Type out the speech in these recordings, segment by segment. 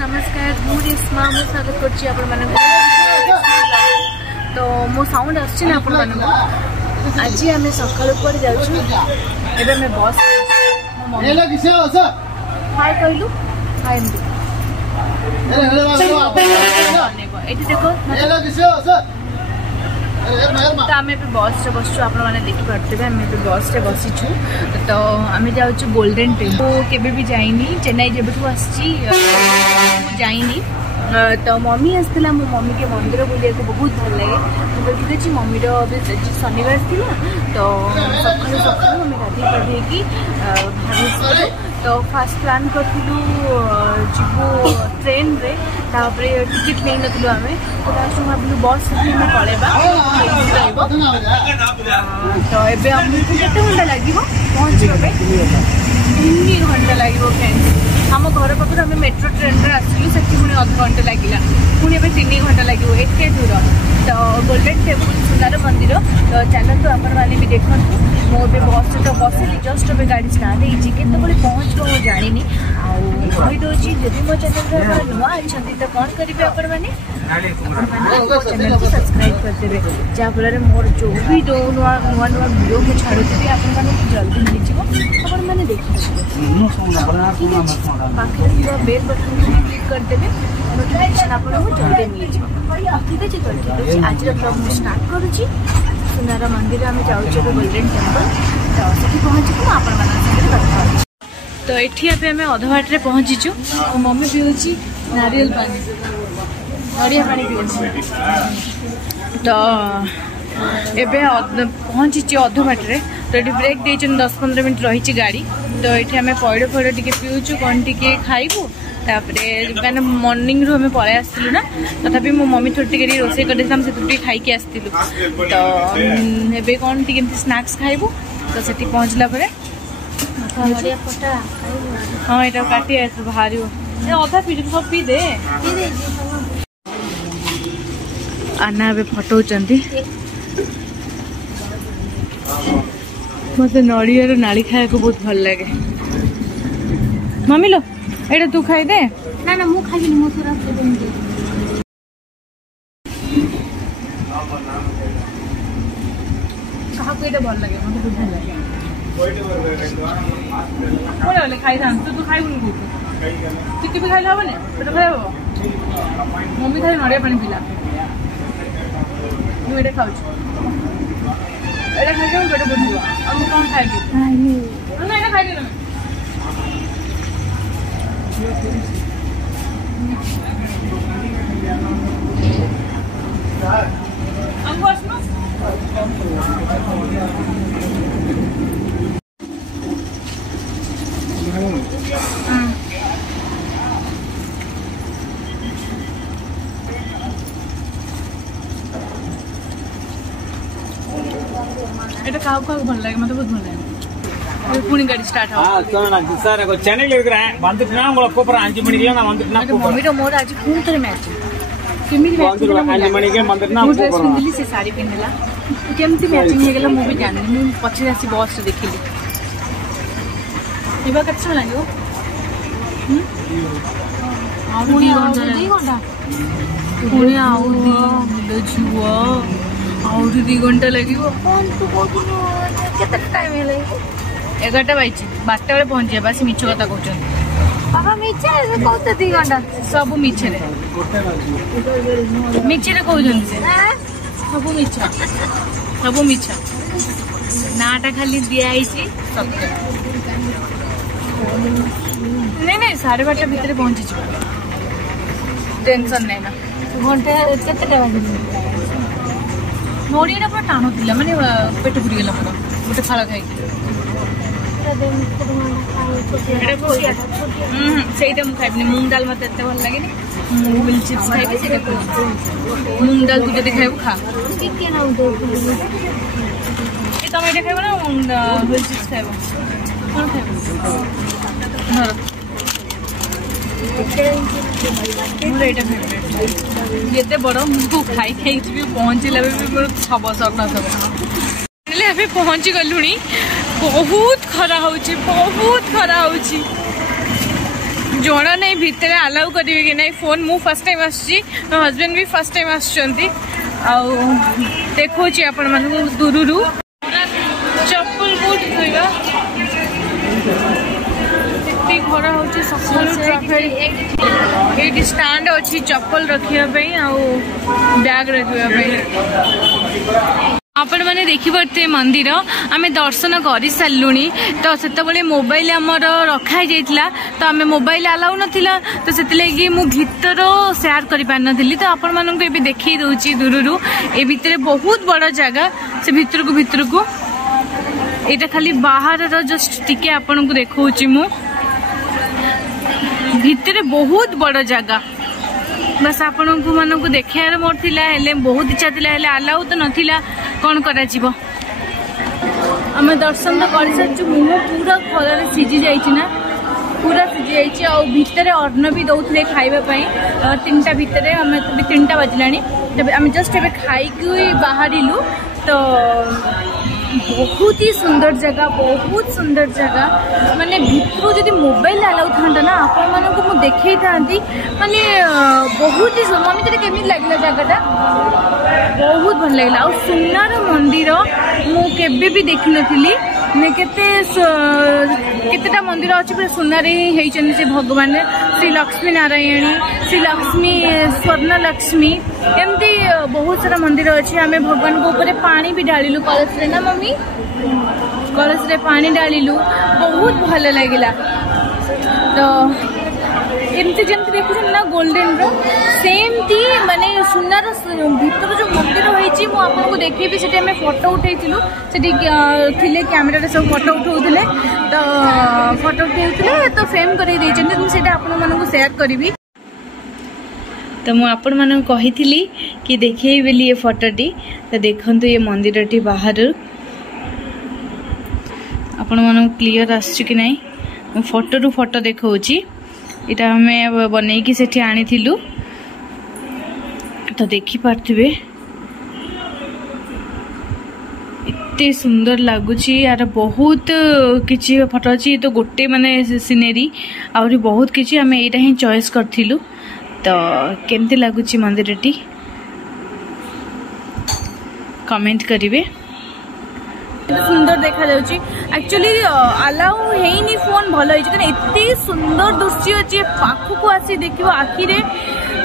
नमस्कार मु रेशमा मु स्वागत करछि आपण माने तो मो साउंड आछि ना आपण माने आज आमे सकाळ पर जाउछु एबे मैं बस एला किसे हो सर हाय कहलु हाय एटी देखो एला किसे हो सर तो आम बस रे बसु आप देखी पार्थे आम बस रे बसी तो आम जाऊँ गोल्डन टेम्पल केबे भी जाइनी चेन्नई जब जाइनी तो मम्मी आसला मो मम्मी के मंदिर बुलिया को बहुत भल लगे तो ठीक अच्छे मम्मी शनिवार थी तो सकाल सकाल आम गाधी पाधी भावेश्वर तो फास्ट प्लान करूँ जीवु ट्रेन रे तापर टिकेट नहीं नथिलु आमे तो लास्ट भाविलु बस में पळेबा तो एबे हमको केते घंटा लागिवो पहुंचबे 3 घंटा लागिवो फ्रेंड्स हम घर पाखर आम मेट्रो ट्रेन रे आसिलु सेठी पुणी अध घंटा लागिला पुणी एबे 3 घंटा लागिवो एते दूर तो गोल्डन टेम्पल सुंदर मंदिर तो चलतु आपण माने भी देखंतु मो बस तो बसली जस्ट अबे गाड़ी स्टार्ट होती केत पहुँचो मुझे जानी आईदे जब मो चैनल नुआ अच्छा तो कौन करेंगे आपण मैंने चैनल को सब्सक्राइब करदे जहाँफल मोर जो भी नुआ नुआ नुआ वीडियो को छाड़ुथी आपण जल्दी मिल जाए मैंने देखिए पाखे बेल बटन क्लिक करदे नोटिफिकेशन आपको जल्दी मिल जाए ठीक अच्छे तो ठीक अच्छे आज ब्लॉग मुझे स्टार्ट करुँची सुंदर मंदिर आम जाऊँ गोल्डन टेम्पल तो सेठी पहुँचू आपण कथा तो ये आम अधबाटे पहुँचीचु मम्मी पीऊँगी नारियल पानी नड़िया पानी पीऊँगी तो एबे पहुँची अधबाटे तो ये ब्रेक दे 10-15 मिनट रही गाड़ी तो ये आम पैड़ फैड़ टे पीऊँ कौन टे खाइबू तापरे मैंने मॉर्निंग रू हमें पळै आसलु ना तथापि मो मम्मी थोड़ी टिके रोसे कर देम से थोड़ी खाई के आसतिलु तो एबे कोन टिके स्नैक्स खाइबू तो सेठी पहुंचला परे नड़िया पटा हां एटा काटी आस बाहरियो ए अधा पी सब पी दे आना बे फोटो चंदी मते नड़िया रो नाली खाए को बहुत भल लागे मम्मी लो एटा तू खाई दे ना ना मु खाई मु तोरा से देंगे कहा को एटा भल लागे मते बहुत भल लागे बोले बोले खाई थान तू खाई बुन को टिके भी खाई लाबने एटा खाइबो मम्मी खाई नड़िया पानी पिला मु एटा खाउ एटा खाइ जाऊ बेटा बुझिबा हम कोन खाइबी ना एटा खाइ दे क्या भल लगे मतलब बहुत भल लगे पुणी गाड़ी स्टार्ट சார் சென்னையில இருக்கறேன் வந்துட்டேனா உங்களை கூப்பிடுறேன் 5 மணிக்கு நான் வந்துட்டேனா मम्मी मोर आज खूब थरे मैच केमी मैच 5 மணிக்கு வந்துட்டேனா கூப்பிடுறேன் दिल्ली से साड़ी पिनला केमती मैचिंग हे गेला मु भी जानि मु पछे आसी बस रे देखिली इबा कत समय लागो आउ 2 घंटा पुणी आउ दी जुआ आउ 2 घंटा लगिवो कोन तू केते टाइम हे 11टा बाइची 12टा बेले पहुंच जाबा से मिछ कथा कहउछन बाबा मिछ कहते 2 घंटा सब मिछ रे कहउछन से सब मिछ नाटा खाली दिया आइची सब नहीं 12:30 भीतर पहुंची छी टेंशन नहीं ना घंटे केतेटा बाजी नोड़िया पूरा टाण थिला माने पेट पुरी गेला पूरा गोटे फाळ खाई ସେଇଟା ମୁଁ ଖାଇବିନି मूंग दाल मत एते भल लागेनी मूंग चिप्स खाइबे ସେଇଟା मूंग दाल तू जदी खाइबू खा के ना दे ए तमे एटा खाइबो ना मूंग दाल चिप्स खाइबो कोन खाइबो धर मोर एटा फेवरेट येते बड़ मुझको खाई खाई भी पहुंचला भी मोर सब सपना सब अभी पहुंची गलुणी बहुत खरा होची जना नहीं भितर अलाउ करेंगे कि नहीं फोन मु फर्स्ट टाइम आसी मो हस्बैंड भी फर्स्ट टाइम आसुँच देखो आपण मानू दूर चप्पल बूट धोइबा घर हूँ सकाल ये स्टैंड अच्छी चप्पल रखिया बैग रखा आपण मैंने देखिपे मंदिर आम दर्शन कर सारू तो से मोबाइल आमर रखाई जाइला तो आम मोबाइल अलाउ नाला तो से भीतर सेयार कर पार नी तो आपण मानक देखी दूसरी दूर ए भितर बहुत बड़ जगह से भितर को यहाँ खाली बाहर जस्ट टिके आपण को देखा मु भितर बहुत बड़ जगह बस आपण मानक देखार मोर थिला बहुत इच्छा थिला अलाउ तो नथिला कौन करा जीवो आम दर्शन तो कर सारी मुह पूरा खरार सीझी जाइना पूरा सीझी जाइए आ भितर अन्न भी दौले खावाई 3टा भितर आम 3टा बाजिला तब आम जस्ट ए खाई बाहरिलु तो बहुत ही सुंदर जगह माने भितर जदि मोबाइल अलाउ था ना आपण मानक मु देखई थांती माने बहुत ही मम्मी तेरे केमिति लागला जगहटा बहुत भल लागला आ सुनार मंदिर मु केबे भी देखि नथिली ने केतेटा मंदिर अच्छी पूरा सुनार ही से भगवान श्री लक्ष्मी नारायणी श्री लक्ष्मी स्वर्ण लक्ष्मी एमती बहुत सारा मंदिर अच्छी आम भगवान को ऊपर पानी भी ढालिलु कलश रे ना मम्मी कलश रे पानी ढालिलु बहुत भल लगिला तो एमती जमती देखुन ना गोल्डन रो सेमती माने सुनार भीतर जो मंदिर होईची मु आपन को देखिबी सेठी हमें फोटो उठैतिलु सेठी थिले कैमरा रे सब फोटो उठौथिले तो फोटो उठैतिले तो फ्रेम करै दैछन तो सेटा आपन मानन को शेयर करबी तो मु आपण मानन कहिथिली कि देखिए बेली ये फोटोटी तो देखंतु ये मंदिरटी बाहर आपण मानन क्लियर आछि कि नै मु फोटो रु फोटो देखौची इटा हमें बनै कि सेठी आनी थिलु तो देखि पार्थिबे इतने सुंदर लगुची यार बहुत किछि फोटो अछि तो गोटे माने सीनरी आउरी बहुत किछि हमें एटा ही चॉइस करथिलु तो केमती लगुची मंदिरटी कमेंट करिवे सुंदर देखा जाउची एक्चुअली अलाउ हेनी फोन भल होई कारण एते सुंदर दृश्य अछि पाखु को आसी देखिबो आखि रे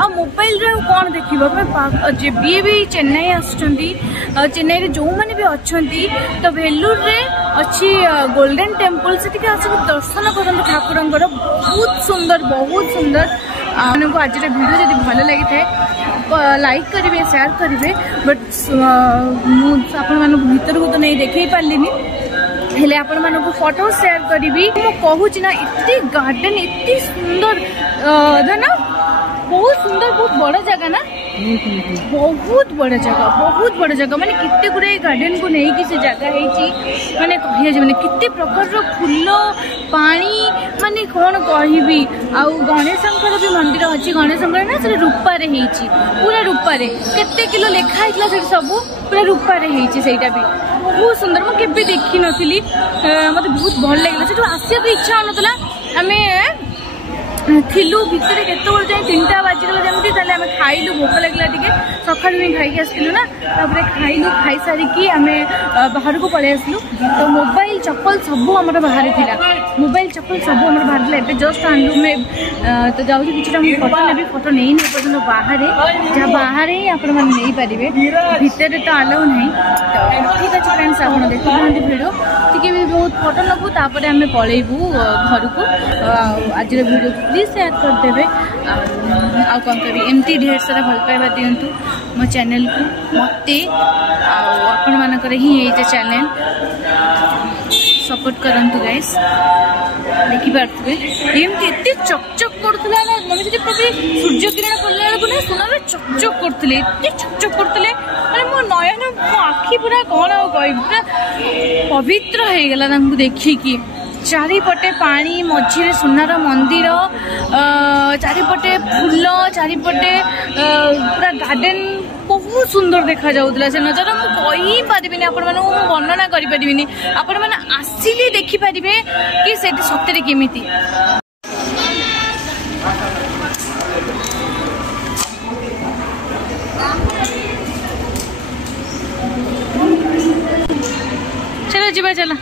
आ मोबाइल रे कोन देखिबो जे भी चेन्नई आछंती चेन्नई रे जो माने भी अछंती तो वेल्लूर रे अछि गोल्डन टेम्पल सेठी आसी दर्शन करन ठाकुरंकर बहुत सुंदर आपको आज वीडियो जब भल लगी था लाइक करेंगे शेयर करेंगे बट मुझे भीतर को तो नहीं देखे पार्लिनी हेले आपण मानक फोटो शेयर करी मु कहूँ ना इतनी गार्डन इतनी सुंदर ना बहुत सुंदर बहुत बड़ा जगह ना बहुत बड़ा जगह माने कितने गुड़े गार्डन को नहीं कि से जगह है माने कहिए कितने प्रकार फूल पानी माने कौन कहबी आउ गणेशंकर भी मंदिर अच्छी गणेशंकर ना से रूपारे होईची पूरा रूपारे केते किलो लेखा है से सब पूरा रूपारे होईची सेटा भी बहुत सुंदर मु केबे देखि नथिली मते बहुत भल लागला सेटू आसिया भी इच्छा होनतला हमें थिलु भितर केते बोल जाय 3टा बाजिला जमती ताले हमें खाइलु भूख लागला टिके सकाळ में खाई के आसलु ना तापर खाइलु खाई सारी की हमें बाहर को पळे आसलु तो मोबाइल चप्पल सब हमर बाहर थिला मोबाइल चप्पल सब हमर बाहर थिला एबे जस्ट आनलु में तो जाउ किछटा हम फोटो लेबी फोटो नहीं ने पर्यंत बाहर जा बाहर ही आपण मन नहीं परिबे भितर तो अलाउ नहीं तो ठीक अछि फ्रेंड्स आपण देखि हंदी वीडियो टिके भी बहुत फोटो लबु तापर हमें पळेबू घर को आज वीडियो प्लीज शेयर कर देवे आ कौन करी एमती ढेर सारा भल पाइबा दिंतु मो चैनल को मते आपण मानकर ही ये चैनल सपोर्ट करंतु गाइस देखि पारथबे एमती एते चकचक करथला ना मने जे प्रति सूर्य किरण पड़ला को ना सुनारे चकचक करथले एते चकचक करथले अरे मो नयन मो आखी पूरा कोन कहि पूरा पवित्र हे गेला तांकु देखि की चारिपटे पानी मझिरे सुनार मंदिर चारिपटे फूल चारिपटे पूरा गार्डन बहुत सुंदर देखा जाउतला से नजर मु कहि पारिबिनी आपण माने मु वर्णना करि पारिबिनी आपण माने आसीले देखि पारिबे कि सेठी सत्य रे केमिति ଯିବା ଚାଲ।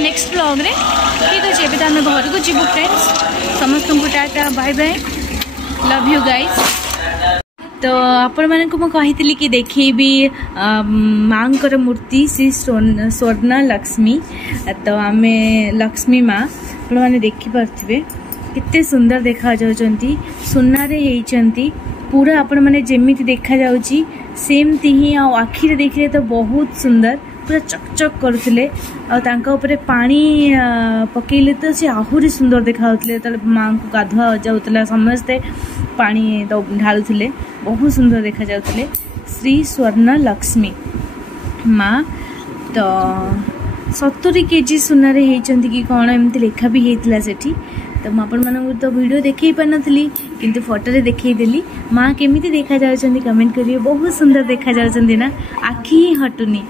नेक्स्ट ब्लॉग रे ठीक अच्छे एवं आम घर को जीवु फ्रेंड्स समस्त को tata bye bye love you guys. तो आपण मानक मु कही कि देखी माँ को मूर्ति श्री स्वर्ण लक्ष्मी। तो आम लक्ष्मी माँ आपण मैंने देखिपे केते सुंदर देखा जाउछंती सुनारे होती पूरा आपण मैंने जमी देखा जाउची सेमती ही आखिरे देखिले तो बहुत सुंदर पूरा चकचक करथिले ऊपर पानी पकेले तो सी आहुरी सुंदर देखा माँ को गाधुआ जाउतला समस्ते पानी ढालुले बहुत सुंदर देखा जाउतले श्री स्वर्ण लक्ष्मी माँ। तो 70 केजी सुनारे होती कि कौन एमती लेखा भी होता सेठी। तो मुझे तो वीडियो देखी पार नी किंतु फोटो देखईदेली माँ केमी देखा जाउछंती कमेंट करिए। बहुत सुंदर देखा जाउछंती ना आखि ही हटुनी।